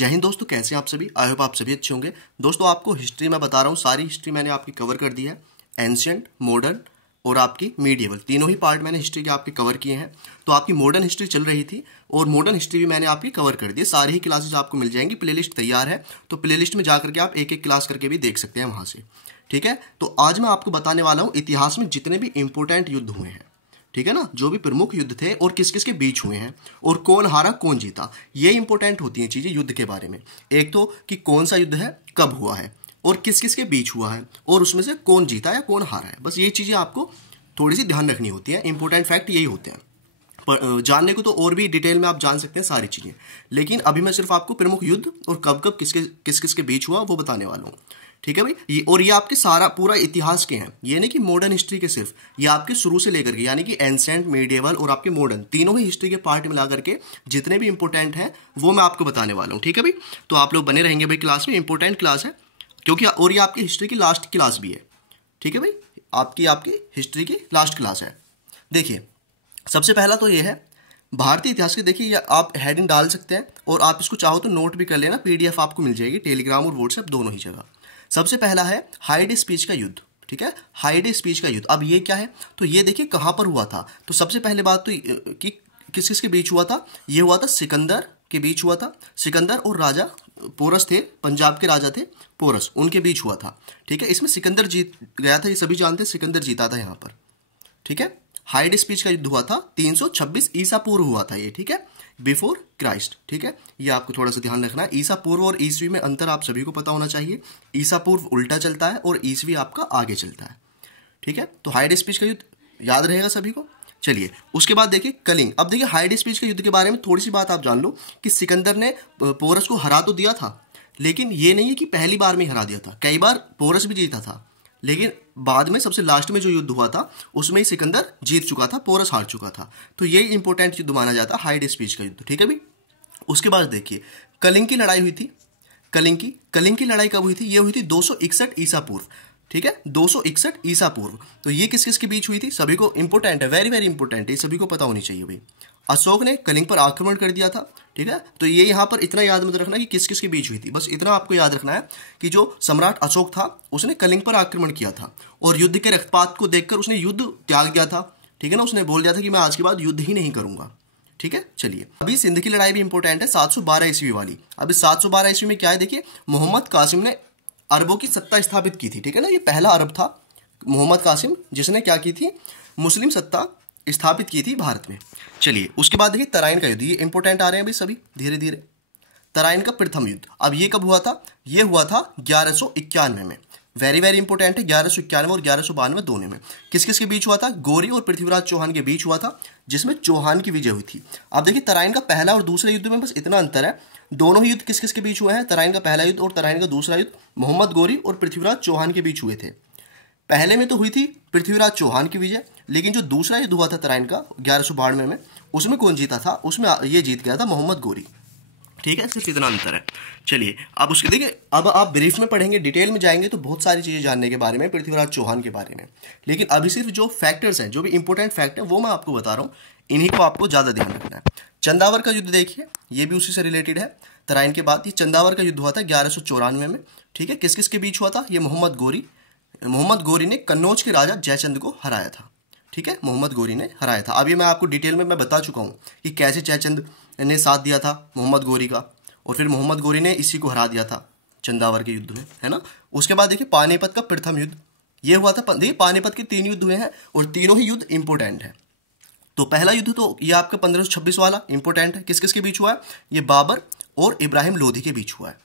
जय हिंद दोस्तों, कैसे हैं आप सभी। आई होप आप सभी अच्छे होंगे। दोस्तों आपको हिस्ट्री में बता रहा हूँ, सारी हिस्ट्री मैंने आपकी कवर कर दी है। एंशिएंट, मॉडर्न और आपकी मीडिएवल, तीनों ही पार्ट मैंने हिस्ट्री के आपके कवर किए हैं। तो आपकी मॉडर्न हिस्ट्री चल रही थी और मॉडर्न हिस्ट्री भी मैंने आपकी कवर कर दी है। सारी ही क्लासेज आपको मिल जाएंगी, प्लेलिस्ट तैयार है। तो प्लेलिस्ट में जाकर के आप एक एक क्लास करके भी देख सकते हैं वहाँ से। ठीक है, तो आज मैं आपको बताने वाला हूँ इतिहास में जितने भी इंपॉर्टेंट युद्ध हुए हैं, ठीक है ना, जो भी प्रमुख युद्ध थे और किस किस के बीच हुए हैं और कौन हारा कौन जीता। ये इंपॉर्टेंट होती हैं चीजें युद्ध के बारे में। एक तो कि कौन सा युद्ध है, कब हुआ है और किस किस के बीच हुआ है और उसमें से कौन जीता या कौन हारा है। बस ये चीजें आपको थोड़ी सी ध्यान रखनी होती है। इंपॉर्टेंट फैक्ट यही होते हैं। पर जानने को तो और भी डिटेल में आप जान सकते हैं सारी चीजें, लेकिन अभी मैं सिर्फ आपको प्रमुख युद्ध और कब कब किस किस के बीच हुआ वो बताने वाला हूँ। ठीक है भाई, और ये आपके सारा पूरा इतिहास के हैं, ये नहीं कि मॉडर्न हिस्ट्री के सिर्फ, ये आपके शुरू से लेकर के यानी कि एंशिएंट, मीडिएवल और आपके मॉडर्न, तीनों ही हिस्ट्री के पार्ट मिला करके जितने भी इंपॉर्टेंट हैं वो मैं आपको बताने वाला हूँ। ठीक है भाई, तो आप लोग बने रहेंगे भाई, क्लास में इंपॉर्टेंट क्लास है क्योंकि, और ये आपकी हिस्ट्री की लास्ट क्लास भी है। ठीक है भाई, आपकी हिस्ट्री की लास्ट क्लास है। देखिए, सबसे पहला तो ये है भारतीय इतिहास के। देखिए, आप हेडिंग डाल सकते हैं और आप इसको चाहो तो नोट भी कर लेना, पीडीएफ आपको मिल जाएगी टेलीग्राम और व्हाट्सएप दोनों ही जगह। सबसे पहला है हाइड स्पीच का युद्ध। ठीक है, हाइड स्पीच का युद्ध। अब ये क्या है, तो ये देखिए कहां पर हुआ था। तो सबसे पहले बात तो कि किस किस के बीच हुआ था। ये हुआ था सिकंदर के बीच हुआ था। सिकंदर और राजा पोरस थे, पंजाब के राजा थे पोरस, उनके बीच हुआ था। ठीक है, इसमें सिकंदर जीत गया था, ये सभी जानते हैं, सिकंदर जीता था यहां पर। ठीक है, हाइड स्पीच का युद्ध हुआ था 326 ईसा पूर्व हुआ था ये। ठीक है, बिफोर क्राइस्ट। ठीक है, ये आपको थोड़ा सा ध्यान रखना है। ईसा पूर्व और ईसवी में अंतर आप सभी को पता होना चाहिए। ईसा पूर्व उल्टा चलता है और ईसवी आपका आगे चलता है। ठीक है, तो हाइड स्पीच का युद्ध याद रहेगा सभी को। चलिए, उसके बाद देखिए कलिंग। अब देखिए हाइड स्पीच के युद्ध के बारे में थोड़ी सी बात आप जान लो कि सिकंदर ने पोरस को हरा तो दिया था, लेकिन ये नहीं है कि पहली बार में हरा दिया था, कई बार पोरस भी जीता था, लेकिन बाद में सबसे लास्ट में जो युद्ध हुआ था उसमें ही सिकंदर जीत चुका था, पोरस हार चुका था। तो ये इंपॉर्टेंट युद्ध माना जाता है हाइड स्पीच का युद्ध। ठीक है भाई, उसके बाद देखिए कलिंग की लड़ाई हुई थी। कलिंग की लड़ाई कब हुई थी, ये हुई थी 261 ईसा पूर्व। ठीक है, 261 ईसा पूर्व। तो ये किस किस के बीच हुई थी, सभी को इंपॉर्टेंट है, वेरी वेरी इंपॉर्टेंट है, सभी को पता होनी चाहिए भाई। अशोक ने कलिंग पर आक्रमण कर दिया था। ठीक है, तो ये यहाँ पर इतना याद मत रखना कि किस किस के बीच हुई थी, बस इतना आपको याद रखना है कि जो सम्राट अशोक था उसने कलिंग पर आक्रमण किया था और युद्ध के रक्तपात को देखकर उसने युद्ध त्याग दिया था। ठीक है ना, उसने बोल दिया था कि मैं आज के बाद युद्ध ही नहीं करूंगा। ठीक है, चलिए अभी सिंध की लड़ाई भी इंपॉर्टेंट है, 712 ईस्वी वाली। अभी 712 ईस्वी में क्या है, देखिए मोहम्मद कासिम ने अरबों की सत्ता स्थापित की थी। ठीक है ना, ये पहला अरब था मोहम्मद कासिम जिसने क्या की थी, मुस्लिम सत्ता स्थापित की थी भारत में। चलिए, उसके बाद देखिए तराइन का युद्ध, ये इंपॉर्टेंट आ रहे हैं भाई सभी धीरे धीरे। तराइन का प्रथम युद्ध, अब ये कब हुआ था, ये हुआ था 1191 में। वेरी वेरी इंपॉर्टेंट है, 1191 और 1192 दोनों में। किस किस के बीच हुआ था, गौरी और पृथ्वीराज चौहान के बीच हुआ था, जिसमें चौहान की विजय हुई थी। अब देखिए तराइन का पहला और दूसरे युद्ध में बस इतना अंतर है, दोनों ही युद्ध किस किस के बीच हुए हैं, तराइन का पहला युद्ध और तराइन का दूसरा युद्ध मोहम्मद गौरी और पृथ्वीराज चौहान के बीच हुए थे। पहले में तो हुई थी पृथ्वीराज चौहान की विजय, लेकिन जो दूसरा युद्ध हुआ था तराइन का 1192 में, उसमें कौन जीता था, उसमें ये जीत गया था मोहम्मद गौरी। ठीक है, सिर्फ इतना अंतर है। चलिए, अब उसके देखिए, अब आप ब्रीफ में पढ़ेंगे, डिटेल में जाएंगे तो बहुत सारी चीजें जानने के बारे में, पृथ्वीराज चौहान के बारे में, लेकिन अभी सिर्फ जो फैक्टर्स हैं, जो भी इंपॉर्टेंट फैक्ट है वो मैं आपको बता रहा हूँ, इन्हीं को आपको ज्यादा ध्यान रखना है। चंदावर का युद्ध देखिए, ये भी उसी से रिलेटेड है। तराइन के बाद ये चंदावर का युद्ध हुआ था 1194 में। ठीक है, किस किस के बीच हुआ था, ये मोहम्मद गौरी ने कन्नौज के राजा जयचंद को हराया था। ठीक है, मोहम्मद गौरी ने हराया था। अब ये मैं आपको डिटेल में मैं बता चुका हूं कि कैसे जयचंद ने साथ दिया था मोहम्मद गौरी का, और फिर मोहम्मद गौरी ने इसी को हरा दिया था चंदावर के युद्ध में, है ना। उसके बाद देखिए पानीपत का प्रथम युद्ध, ये हुआ था। देखिए पानीपत के 3 युद्ध हुए हैं और तीनों ही युद्ध इंपोर्टेंट है। तो पहला युद्ध तो ये आपका 1526 वाला इंपोर्टेंट है। किस किस के बीच हुआ है, ये बाबर और इब्राहिम लोधी के बीच हुआ है।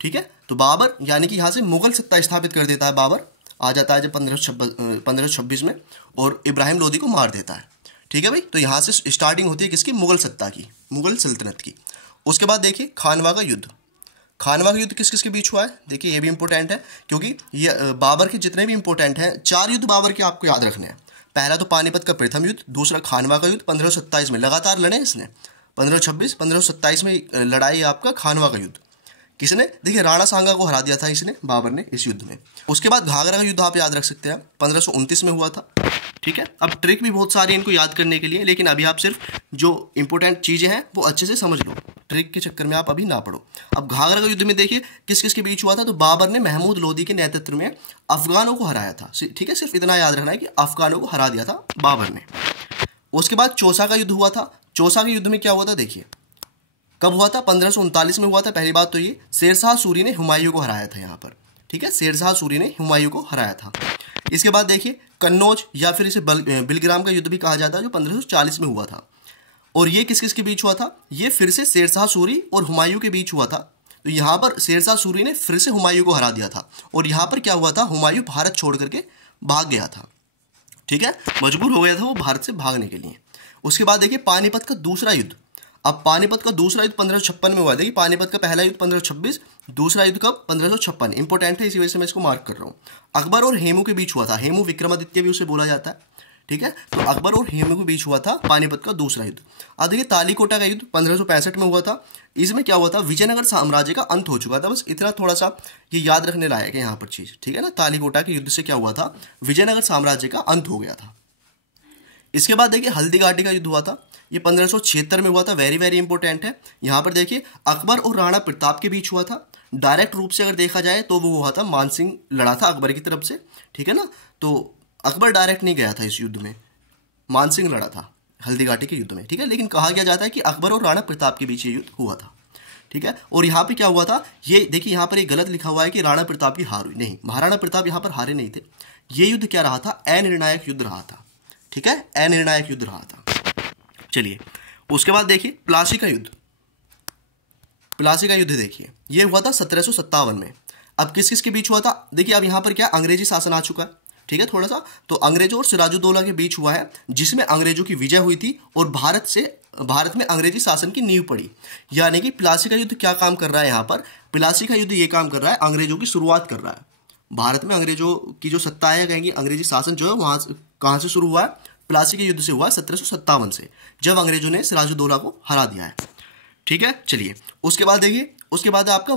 ठीक है, तो बाबर यानी कि यहाँ से मुगल सत्ता स्थापित कर देता है, बाबर आ जाता है जब 1526 में, और इब्राहिम लोधी को मार देता है। ठीक है भाई, तो यहाँ से स्टार्टिंग होती है किसकी, मुगल सत्ता की, मुगल सल्तनत की। उसके बाद देखिए खानवा का युद्ध। खानवा का युद्ध किस किस के बीच हुआ है, देखिए ये भी इंपॉर्टेंट है क्योंकि ये बाबर के जितने भी इंपॉर्टेंट हैं, 4 युद्ध बाबर के आपको याद रखने हैं। पहला तो पानीपत का प्रथम युद्ध, दूसरा खानवा का युद्ध 1527 में, लगातार लड़े इसने, 1526 1527 में लड़ाई आपका खानवा का युद्ध। किसने, देखिए राणा सांगा को हरा दिया था इसने, बाबर ने, इस युद्ध में। उसके बाद घाघरा का युद्ध आप याद रख सकते हैं, 1529 में हुआ था। ठीक है। अब ट्रिक भी बहुत सारी इनको याद करने के लिए, लेकिन अभी आप सिर्फ जो इंपॉर्टेंट चीज़ें हैं वो अच्छे से समझ लो, ट्रिक के चक्कर में आप अभी ना पढ़ो। अब घाघरा का युद्ध में देखिए किस किस के बीच हुआ था, तो बाबर ने महमूद लोदी के नेतृत्व में अफगानों को हराया था। ठीक है, सिर्फ इतना याद रखना है कि अफगानों को हरा दिया था बाबर ने। उसके बाद चौसा का युद्ध हुआ था। चौसा के युद्ध में क्या हुआ था देखिए, कब हुआ था, 1539 में हुआ था। पहली बात तो ये शेरशाह सूरी ने हुमायूं को हराया था यहाँ पर। ठीक है, शेरशाह सूरी ने हुमायूं को हराया था। इसके बाद देखिए कन्नौज या फिर इसे बिलग्राम का युद्ध भी कहा जाता है, जो 1540 में हुआ था। और ये किस किस के बीच हुआ था, ये फिर से शेरशाह सूरी और हुमायूं के बीच हुआ था। तो यहाँ पर शेरशाह सूरी ने फिर से हुमायूं को हरा दिया था। और यहाँ पर क्या हुआ था, हुमायूं भारत छोड़ करके भाग गया था। ठीक है, मजबूर हो गया था वो भारत से भागने के लिए। उसके बाद देखिए पानीपत का दूसरा युद्ध। अब पानीपत का दूसरा युद्ध 1556 में हुआ। देखिए पानीपत का पहला युद्ध 1526, दूसरा युद्ध कब, 1556। इंपॉर्टेंट है, इसी वजह से मैं इसको मार्क कर रहा हूँ। अकबर और हेमू के बीच हुआ था। हेमू विक्रमादित्य भी उसे बोला जाता है। ठीक है, तो अकबर और हेमू के बीच हुआ था पानीपत का दूसरा युद्ध। अब देखिए तालीकोटा का युद्ध 1565 में हुआ था। इसमें क्या हुआ था, विजयनगर साम्राज्य का अंत हो चुका था। बस इतना थोड़ा सा ये याद रखने लायक है यहाँ पर चीज। ठीक है ना, तालीकोटा के युद्ध से क्या हुआ था, विजयनगर साम्राज्य का अंत हो गया था। इसके बाद देखिए हल्दीघाटी का युद्ध हुआ था। ये 1576 में हुआ था। वेरी वेरी इंपॉर्टेंट है। यहाँ पर देखिए अकबर और राणा प्रताप के बीच हुआ था। डायरेक्ट रूप से अगर देखा जाए तो वो हुआ था, मानसिंह लड़ा था अकबर की तरफ से। ठीक है ना, तो अकबर डायरेक्ट नहीं गया था इस युद्ध में, मानसिंह लड़ा था हल्दीघाटी के युद्ध में। ठीक है, लेकिन कहा गया जाता है कि अकबर और राणा प्रताप के बीच ये युद्ध हुआ था। ठीक है, और यहाँ पे क्या हुआ था, ये देखिए यहाँ पर एक गलत लिखा हुआ है कि राणा प्रताप की हार हुई। नहीं, महाराणा प्रताप यहाँ पर हारे नहीं थे। ये युद्ध क्या रहा था, अनिर्णायक युद्ध रहा था। ठीक है, अनिर्णायक युद्ध रहा था। चलिए उसके बाद देखिए प्लासी का युद्ध। प्लासी का युद्ध देखिए ये हुआ था 1757 में। अब किस किस के बीच हुआ था, देखिए अब यहाँ पर क्या अंग्रेजी शासन आ चुका है। ठीक है, थोड़ा सा तो अंग्रेजों और सिराजुद्दौला के बीच हुआ है, जिसमें अंग्रेजों की विजय हुई थी और भारत में अंग्रेजी शासन की नींव पड़ी। यानी कि प्लासी का युद्ध क्या काम कर रहा है यहाँ पर, प्लासी का युद्ध ये काम कर रहा है, अंग्रेजों की शुरुआत कर रहा है। भारत में अंग्रेजों की जो सत्ता है, कहेंगे अंग्रेजी शासन जो है वहां कहां से शुरू हुआ है, प्लासी के युद्ध से हुआ 1757 से, जब अंग्रेजों ने सिराजुद्दौला को हरा दिया है। ठीक है, चलिए उसके बाद देखिए, उसके बाद आपका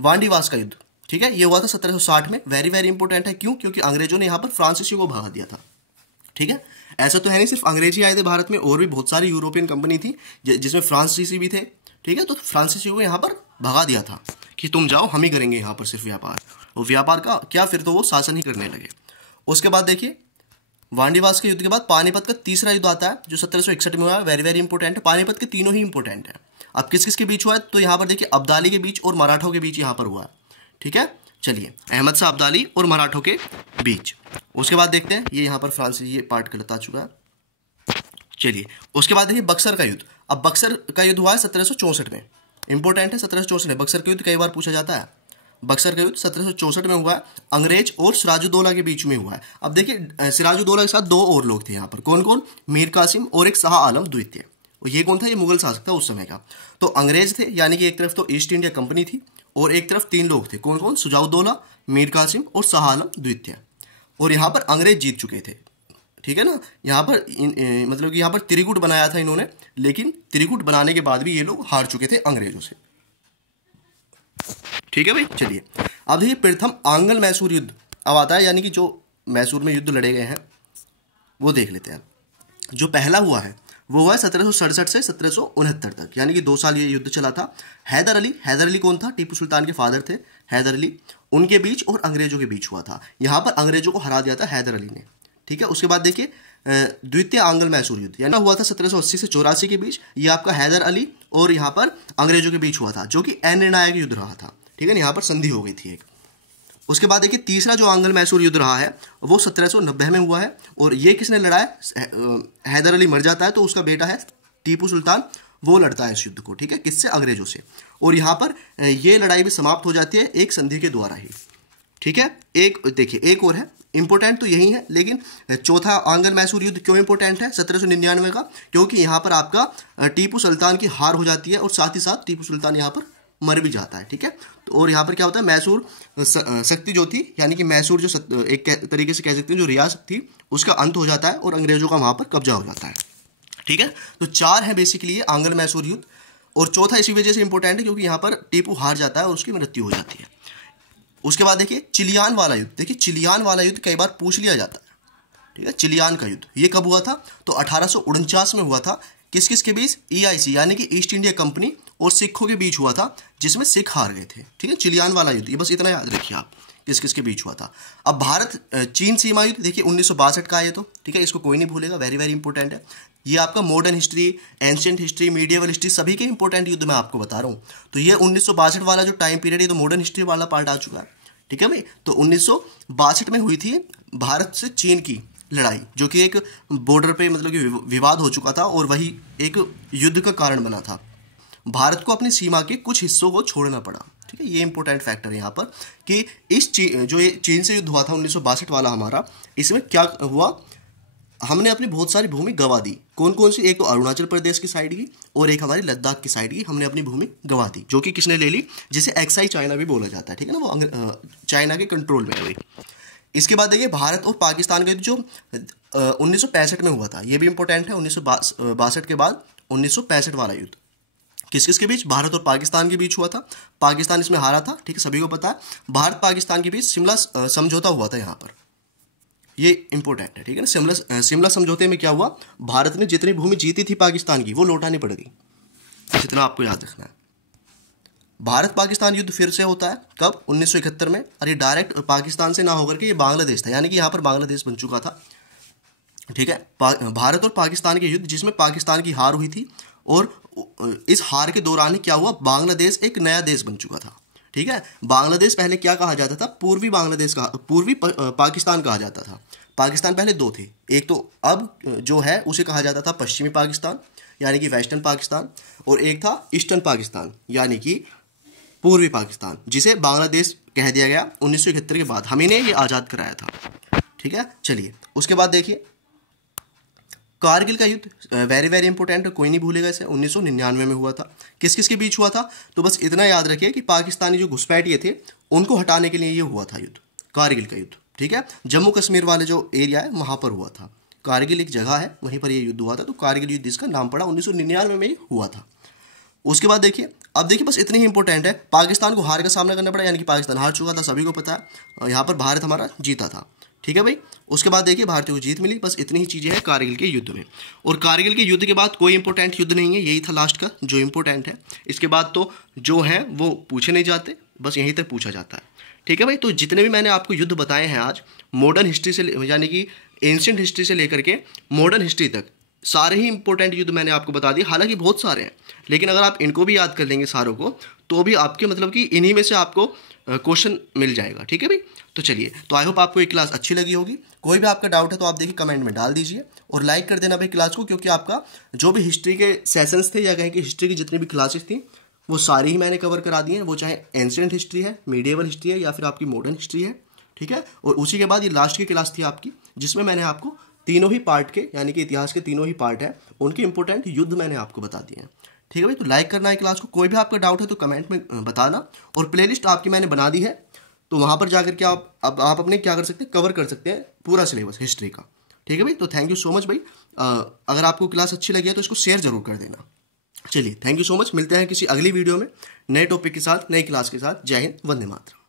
वांडीवास का युद्ध। ठीक है, ये हुआ था 1760 में। वेरी वेरी इंपॉर्टेंट है, क्यों, क्योंकि अंग्रेजों ने यहाँ पर फ्रांसीसियों को भगा दिया था। ठीक है, ऐसा तो है नहीं सिर्फ अंग्रेजी आए थे भारत में, और भी बहुत सारी यूरोपियन कंपनी थी जिसमें फ्रांसीसी भी थे। ठीक है, तो फ्रांसीसियों को यहाँ पर भगा दिया था कि तुम जाओ, हम ही करेंगे यहाँ पर सिर्फ व्यापार। और व्यापार का क्या, फिर तो वो शासन ही करने लगे। उसके बाद देखिए वांडीवास के युद्ध के बाद पानीपत का तीसरा युद्ध आता है, जो 1761 में हुआ है। वेरी वेरी इंपॉर्टेंट है, पानीपत के तीनों ही इंपॉर्टेंट है। अब किस किस के बीच हुआ है, तो यहाँ पर देखिए अब्दाली के बीच और मराठों के बीच यहाँ पर हुआ है। ठीक है, चलिए अहमद शाह अब्दाली और मराठों के बीच। उसके बाद देखते हैं, ये यहाँ पर फ्रांसीसी, ये पार्ट गलत आ चुका है। चलिए उसके बाद देखिए बक्सर का युद्ध। अब बक्सर का युद्ध हुआ है 1764 में। इंपॉर्टेंट है 1764 में। बक्सर का युद्ध कई बार पूछा जाता है। बक्सर का युद्ध 1764 में हुआ है, अंग्रेज और सिराजुद्दौला के बीच में हुआ है। अब देखिए सिराजुद्दौला के साथ दो और लोग थे यहाँ पर, कौन कौन, मीर कासिम और एक शाह आलम द्वितीय। और ये कौन था, ये मुगल शासक था उस समय का। तो अंग्रेज थे, यानी कि एक तरफ तो ईस्ट इंडिया कंपनी थी और एक तरफ तीन लोग थे, कौन कौन, सुजाउद्दौला, मीर कासिम और शाह आलम द्वितीय। और यहाँ पर अंग्रेज जीत चुके थे। ठीक है ना, यहाँ पर मतलब कि यहाँ पर त्रिकूट बनाया था इन्होंने, लेकिन त्रिकूट बनाने के बाद भी ये लोग हार चुके थे अंग्रेजों से। ठीक है भाई, चलिए अब देखिए प्रथम आंग्ल मैसूर युद्ध अब आता है, यानी कि जो मैसूर में युद्ध लड़े गए हैं वो देख लेते हैं। जो पहला हुआ है वो हुआ है 1767 से 1769 तक, यानी कि 2 साल ये युद्ध चला था। हैदर अली कौन था, टीपू सुल्तान के फादर थे हैदर अली, उनके बीच और अंग्रेजों के बीच हुआ था। यहाँ पर अंग्रेजों को हरा दिया था हैदर अली ने। ठीक है, उसके बाद देखिए द्वितीय आंग्ल मैसूर युद्ध, यानी हुआ था 1780 से 84 के बीच। ये आपका हैदर अली और यहाँ पर अंग्रेजों के बीच हुआ था, जो कि अनिर्णायक युद्ध रहा था। ठीक है, यहाँ पर संधि हो गई थी एक। उसके बाद देखिए तीसरा जो आंग्ल मैसूर युद्ध रहा है वो 1790 में हुआ है, और ये किसने लड़ा है, हैदर अली मर जाता है तो उसका बेटा है टीपू सुल्तान, वो लड़ता है इस युद्ध को। ठीक है, किससे, अंग्रेजों से। और यहाँ पर ये लड़ाई भी समाप्त हो जाती है एक संधि के द्वारा ही। ठीक है, एक देखिए एक और है, इंपॉर्टेंट तो यही है, लेकिन चौथा आंग्ल मैसूर युद्ध क्यों इंपॉर्टेंट है 1799 का, क्योंकि यहाँ पर आपका टीपू सुल्तान की हार हो जाती है और साथ ही साथ टीपू सुल्तान यहाँ पर मर भी जाता है। ठीक है, तो और यहाँ पर क्या होता है, मैसूर शक्ति जो थी, यानी कि मैसूर जो एक तरीके से कह सकते हैं जो रियासत थी, उसका अंत हो जाता है और अंग्रेजों का वहाँ पर कब्जा हो जाता है। ठीक है, तो 4 है बेसिकली आंग्ल मैसूर युद्ध, और चौथा इसी वजह से इंपॉर्टेंट है क्योंकि यहाँ पर टीपू हार जाता है और उसकी मृत्यु हो जाती है। उसके बाद देखिए चिलियान वाला युद्ध। देखिए चिलियान वाला युद्ध कई बार पूछ लिया जाता है, ठीक है, चिलियान का युद्ध। ये कब हुआ था? तो 1849 में हुआ था। किस किस के बीच? EIC यानी कि ईस्ट इंडिया कंपनी और सिखों के बीच हुआ था, जिसमें सिख हार गए थे। ठीक है, चिलियान वाला युद्ध, ये बस इतना याद रखिए आप, किस किस के बीच हुआ था। अब भारत चीन सीमा युद्ध देखिए 1962 का है तो, ठीक है, इसको कोई नहीं भूलेगा, वेरी वेरी इंपॉर्टेंट है। ये आपका modern history, ancient history, medieval history, सभी के इंपॉर्टेंट युद्ध मैं आपको बता रहा हूँ। तो ये 1962 वाला जो टाइम पीरियड है तो मॉडर्न हिस्ट्री वाला पार्ट आ चुका है। ठीक है भाई, तो 1962 में हुई थी भारत से चीन की लड़ाई, जो कि एक बॉर्डर पे मतलब कि विवाद हो चुका था और वही एक युद्ध का कारण बना था। भारत को अपनी सीमा के कुछ हिस्सों को छोड़ना पड़ा। ठीक है, ये इंपॉर्टेंट फैक्टर है यहाँ पर कि इस जो ये चीन से युद्ध हुआ था 1962 वाला हमारा, इसमें क्या हुआ, हमने अपनी बहुत सारी भूमि गंवा दी। कौन कौन सी? एक तो अरुणाचल प्रदेश की साइड की और एक हमारी लद्दाख की साइड की, हमने अपनी भूमि गंवा दी, जो कि किसने ले ली? जिसे एक्साई चाइना भी बोला जाता है। ठीक है ना, वो चाइना के कंट्रोल में हुई। इसके बाद देखिए भारत और पाकिस्तान का जो 1965 में हुआ था, ये भी इंपॉर्टेंट है। 1962 के बाद 1965 वाला युद्ध किस किस के बीच? भारत और पाकिस्तान के बीच हुआ था। पाकिस्तान इसमें हारा था, ठीक है, सभी को पता है। भारत पाकिस्तान के बीच शिमला समझौता हुआ था यहाँ पर, ये इंपॉर्टेंट है। ठीक है ना, शिमला समझौते में क्या हुआ? भारत ने जितनी भूमि जीती थी पाकिस्तान की, वो लौटानी पड़ गई। जितना आपको याद रखना है। भारत पाकिस्तान युद्ध फिर से होता है कब? 1971 में। अरे डायरेक्ट पाकिस्तान से ना होकर के ये बांग्लादेश था, यानी कि यहाँ पर बांग्लादेश बन चुका था। ठीक है, भारत और पाकिस्तान के युद्ध, जिसमें पाकिस्तान की हार हुई थी और इस हार के दौरान क्या हुआ? बांग्लादेश एक नया देश बन चुका था। ठीक है, बांग्लादेश पहले क्या कहा जाता था? पूर्वी पाकिस्तान कहा जाता था। पाकिस्तान पहले दो थे, एक तो अब जो है उसे कहा जाता था पश्चिमी पाकिस्तान यानी कि वेस्टर्न पाकिस्तान, और एक था ईस्टर्न पाकिस्तान यानी कि पूर्वी पाकिस्तान, जिसे बांग्लादेश कह दिया गया 1971 के बाद। हम ही ने ये आज़ाद कराया था। ठीक है, चलिए उसके बाद देखिए कारगिल का युद्ध, वेरी वेरी इंपॉर्टेंट, कोई नहीं भूलेगा इसे। 1999 में हुआ था। किस किस के बीच हुआ था? तो बस इतना याद रखिए कि पाकिस्तानी जो घुसपैठिए थे उनको हटाने के लिए ये हुआ था युद्ध, कारगिल का युद्ध। ठीक है, जम्मू कश्मीर वाले जो एरिया है वहाँ पर हुआ था। कारगिल एक जगह है, वहीं पर ये युद्ध हुआ था, तो कारगिल युद्ध इसका नाम पड़ा। 1999 में हुआ था। उसके बाद देखिए, अब देखिए बस इतनी ही इंपॉर्टेंट है, पाकिस्तान को हार का सामना करना पड़ा, यानी कि पाकिस्तान हार चुका था, सभी को पता है। यहाँ पर भारत हमारा जीता था। ठीक है भाई, उसके बाद देखिए भारतीयों को जीत मिली। बस इतनी ही चीज़ें हैं कारगिल के युद्ध में। और कारगिल के युद्ध के बाद कोई इंपॉर्टेंट युद्ध नहीं है, यही था लास्ट का जो इंपॉर्टेंट है। इसके बाद तो जो है वो पूछे नहीं जाते, बस यहीं तक पूछा जाता है। ठीक है भाई, तो जितने भी मैंने आपको युद्ध बताए हैं आज, मॉडर्न हिस्ट्री से यानी कि एंशिएंट हिस्ट्री से लेकर के मॉडर्न हिस्ट्री तक, सारे ही इंपॉर्टेंट युद्ध मैंने आपको बता दिए। हालांकि बहुत सारे हैं, लेकिन अगर आप इनको भी याद कर लेंगे सारों को, तो भी आपके मतलब कि इन्हीं में से आपको क्वेश्चन मिल जाएगा। ठीक है भाई, तो चलिए, तो आई होप आपको ये क्लास अच्छी लगी होगी। कोई भी आपका डाउट है तो आप देखिए कमेंट में डाल दीजिए और लाइक कर देना भाई क्लास को, क्योंकि आपका जो भी हिस्ट्री के सेशंस थे या कहें कि हिस्ट्री की जितनी भी क्लासेस थी वो सारी ही मैंने कवर करा दी हैं, वो चाहे एंशिएंट हिस्ट्री है, मीडिएवल हिस्ट्री है या फिर आपकी मॉडर्न हिस्ट्री है। ठीक है, और उसी के बाद ये लास्ट की क्लास थी आपकी, जिसमें मैंने आपको तीनों ही पार्ट के यानी कि इतिहास के तीनों ही पार्ट है उनके इंपॉर्टेंट युद्ध मैंने आपको बता दिए हैं। ठीक है भाई, तो लाइक करना है क्लास को। कोई भी आपका डाउट है तो कमेंट में बताना, और प्लेलिस्ट आपकी मैंने बना दी है, तो वहाँ पर जाकर के आप अपने क्या कर सकते हैं, कवर कर सकते हैं पूरा सिलेबस हिस्ट्री का। ठीक है भाई, तो थैंक यू सो मच भाई। अगर आपको क्लास अच्छी लगी है तो इसको शेयर जरूर कर देना। चलिए, थैंक यू सो मच। मिलते हैं किसी अगली वीडियो में नए टॉपिक के साथ, नई क्लास के साथ। जय हिंद, वंदे मातरम।